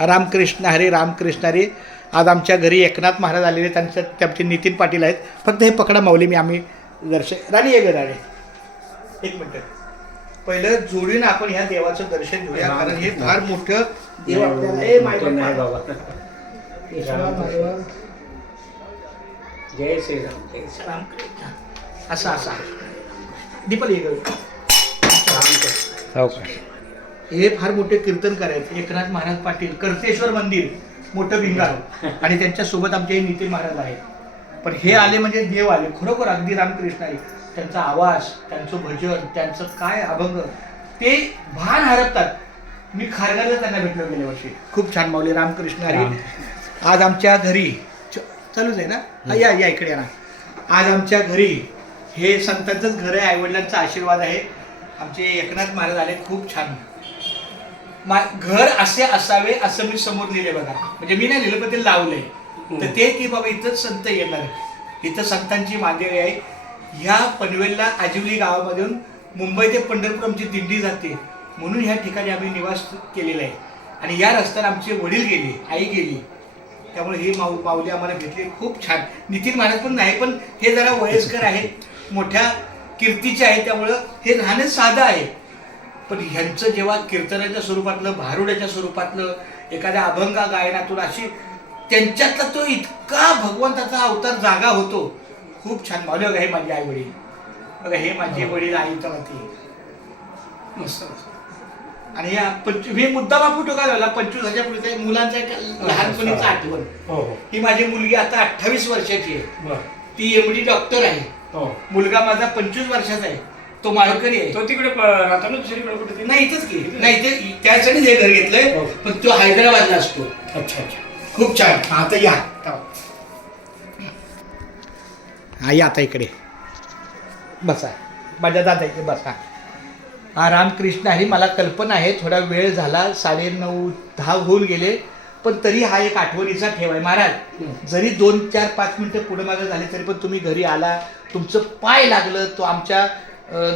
रामकृष्ण हरी रामकृष्ण हरी. आज आमच्या घरी एकनाथ महाराज आलेले, त्यांचे नितीन पाटील आहेत. फक्त हे पकडा माऊली, आम्ही दर्शन. राणी ये ग राणी, एक मिनटं. पहिलं जोडून आपण ह्या देवाचं दर्शन घेऊया, कारण हे फार मोठं देव आपल्याला. ए माय बाबा, जय श्रीराम, जय राम. असा असा दीपल ये ग. हे फार मोठे कीर्तनकार आहेत, एकनाथ महाराज पाटील, कर्तेश्वर मंदिर, मोठं भिंगार, आणि त्यांच्यासोबत आमचे हे नितीन महाराज आहेत. पण हे आले म्हणजे देव आले खरोखर. अगदी रामकृष्ण आहे. त्यांचा आवाज, त्यांचं भजन, त्यांचं काय अभंग, ते भान हरपतात. मी खारघरला त्यांना भेटलो गेल्या वर्षी. खूप छान माऊली. रामकृष्ण हरी. आज आमच्या घरी चालूच आहे ना, या या इकडे ना. आज आमच्या घरी हे संतांचंच घर आहे, आईवडिलांचा आशीर्वाद आहे. आमचे एकनाथ महाराज आले. खूप छान. घर असे असावे असं मी समोर लिहिले बघा. म्हणजे मी नाही लिहिलं, पण ते लावलंय. तर ते की बाबा इथंच संत येणार, इथं संतांची मांदेरी आहे. ह्या पनवेलला आजिवली गावामधून मुंबई ते पंढरपूर आमची दिंडी जाते, म्हणून ह्या ठिकाणी आम्ही निवास केलेला आहे. आणि या रस्त्याने आमचे वडील गेले, आई गेली, त्यामुळे हे माऊली आम्हाला भेटले. खूप छान. नितीन महाराज पण नाही, पण हे जरा वयस्कर आहेत, मोठ्या कीर्तीचे आहेत, त्यामुळं हे राहणं साधं आहे. पण ह्यांचं जेव्हा कीर्तनाच्या स्वरूपातलं, भारुडाच्या स्वरूपातलं, एखाद्या अभंगा गायनातून अशी त्यांच्यातला तो इतका भगवंताचा अवतार जागा होतो. खूप छान. माऊली बघा, हे माझे आई वडील बघा, हे माझे वडील आईचा माती मस्त. आणि हे मुद्दाम आपण फोटो काढला 25 पुढे मुलांचा एक लहानपणीचा आठवण. ही माझी मुलगी आता 28 वर्षाची आहे. ती एमडी डॉक्टर आहे. मुलगा माझा 25 वर्षाचा आहे, तो माळकरी आहे. तो तिकडे राहतो ना दुसरीकडे कुठे? नाही, इथंच की. नाही, ते त्यासाठीच हे घर घेतलंय, पण तो हैदराबादला असतो. अच्छा अच्छा. खूप छान. आता या आई, आता इकडे बसा. माझ्या दादा इकडे बसा. रामकृष्ण हरी. मला कल्पना आहे थोडा वेळ झाला, 9:30 होऊन गेले, पण तरी हा एक आठवणीचा ठेव आहे. महाराज जरी 2, 4, 5 मिनिटं पुढे मागं झाले तरी पण तुम्ही घरी आला, तुमचं पाय लागलं, तो आमच्या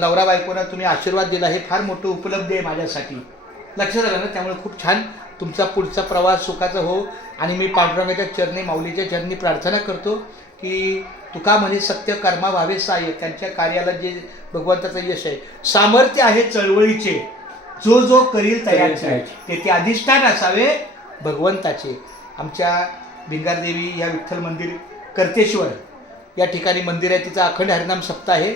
नवरा बायकोना तुम्ही आशीर्वाद दिला, हे फार मोठं उपलब्धी आहे माझ्यासाठी. लक्षात आलं ना. त्यामुळे खूप छान. तुमचा पुढचा प्रवास सुखाचा हो. आणि मी पांडुरंगाच्या चरणी, माऊलीच्या चरणी प्रार्थना करतो की तुका म्हणे सत्य कर्मा व्हावे सहाय्य. त्यांच्या कार्याला जे भगवंताचं यश आहे, सामर्थ्य आहे चळवळीचे, जो जो करील तयाचे, ते अधिष्ठान असावे भगवंताचे. आमच्या भिंगारदेवी या विठ्ठल मंदिर, कर्तेश्वर या ठिकाणी मंदिर आहे. तिचा अखंड हरिनाम सप्ताह आहे.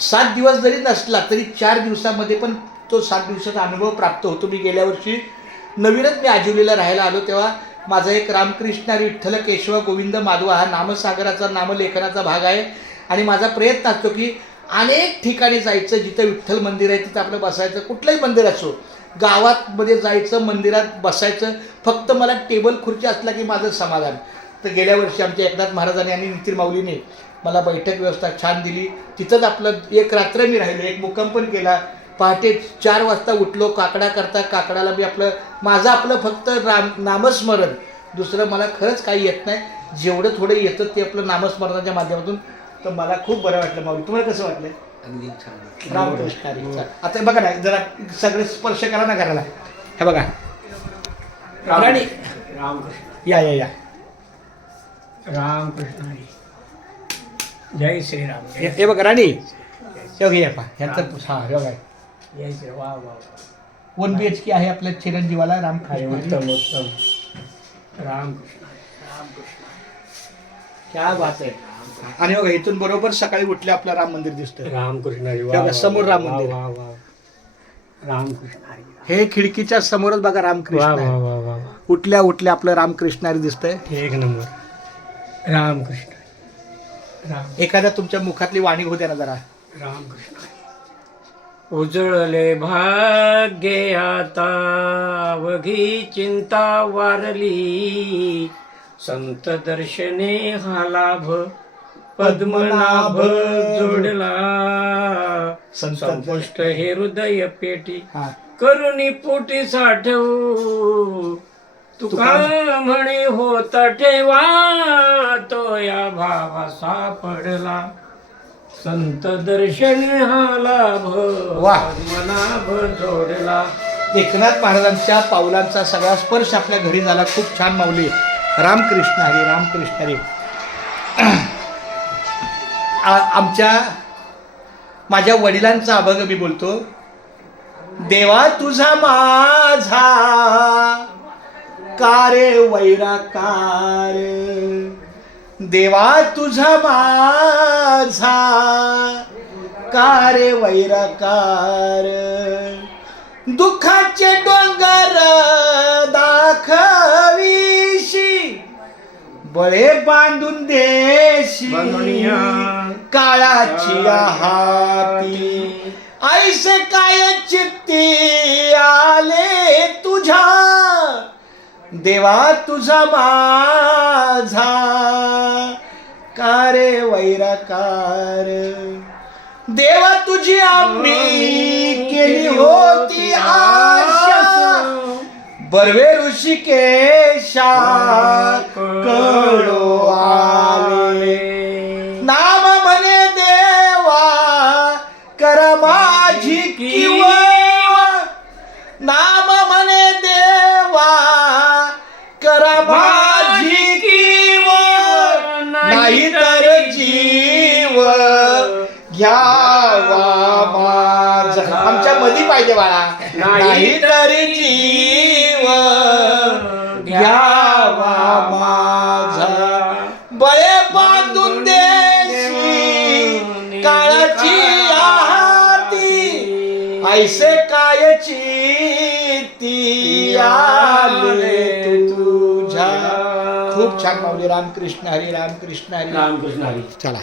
7 दिवस जरी नसला तरी 4 दिवसामध्ये पण तो 7 दिवसाचा अनुभव प्राप्त होतो. मी गेल्या वर्षी नवीनच मी आजिवलीला राहायला आलो, तेव्हा माझा एक रामकृष्ण हरी विठ्ठल केशव गोविंद माधवा हा नामसागराचा, नामलेखनाचा भाग आहे. आणि माझा प्रयत्न असतो की अनेक ठिकाणी जायचं, जिथं विठ्ठल मंदिर आहे तिथं आपलं बसायचं. कुठलंही मंदिर असो, गावामध्ये जायचं, मंदिरात बसायचं. फक्त मला टेबल खुर्ची असला की माझं समाधान. तर गेल्या वर्षी आमच्या एकनाथ महाराजांनी आणि नितीन माऊलीने मला बैठक व्यवस्था छान दिली. तिथंच आपलं एक रात्र मी राहिलो, एक मुक्काम पण केला. पहाटे 4 वाजता उठलो काकडा करता. काकडाला मी माझं आपलं फक्त नामस्मरण, दुसरं मला खरंच काही येत नाही. जेवढं थोडं येतं ते आपलं नामस्मरणाच्या माध्यमातून. तर मला खूप बरं वाटलं माऊली. तुम्हाला कसं वाटलं? अगदी छान. रामकृष्ण हरी. आता बघा ना, जरा सगळे स्पर्श करा ना घराला. हे बघा राणी, रामकृष्ण. या या या. रामकृष्ण हरी. जय श्रीराम. हे बघा राणी, हे पहा ह्यांचं. हा हे बघा, जय श्री. वा वा. 1 BHK आहे आपल्या चिरंजीवाला. रामकृष्ण हरी. उत्तम उत्तम. रामकृष्ण रामकृष्ण. क्या बात आहे. आणि बघा इथून बरोबर सकाळी उठले आपलं राम मंदिर दिसतं. रामकृष्ण हरी. बघा, समोर राम मंदिर. वा वा. रामकृष्ण हरी. हे खिडकीच्या समोरच बघा वा रामकृष्ण वा आहे. वा वा. उठल्या उठल्या आपलं रामकृष्ण हरी दिसतंय. एक नंबर. रामकृष्ण. राम. एखाद्या तुमच्या मुखातली वाणी होत्या ना जरा. रामकृष्ण. उजळले भाग्य आता, अवघी चिंता वारली, संत दर्शने हा लाभ, पद्मनाभ जोडला, संपुष्ट हे हृदय पेटी, हा करुणी पोटी साठवू, तुका म्हणे होता ठेवा, तो या भावा सापडला, संत दर्शन हा लाभ, वाह. पद्मनाभ जोडला, एकनाथ महाराजांच्या पावलांचा सगळा स्पर्श आपल्या घरी झाला. खूप छान माऊली. रामकृष्ण हरी, रामकृष्ण हरी. माझ्या वडिलांचा अभंग मी बोलतो. देवा तुझा माझा कारे वैराकार, देवा तुझा माझा कारे वैराकार, दुःखाचे डोंगर दाखविशी, बळे बांधून देशी बांधुनिया काळाची हाती, ऐसे काय चित्ती आले तुझ्या, देवा तुझा माझा कारे वैराकार, देवा तुझी आम्ही केली होती आशा, बर्वे ऋषिकेशा कळो आले, नाम म्हणे देवा करा माझी किंवा, नाम म्हणे देवा करा माझी किंवा, नाही तर जीव घ्यावा माझा. आमच्या मधी पाहिजे बाळा. नाही तर जीव घ्यावा माझा, बळे बांधून देशी काळाची हाती, ऐसे कायची ती आले तुझ्या. खूप छान माऊली. रामकृष्ण हरी, रामकृष्ण हरी. रामकृष्ण हरी. चला.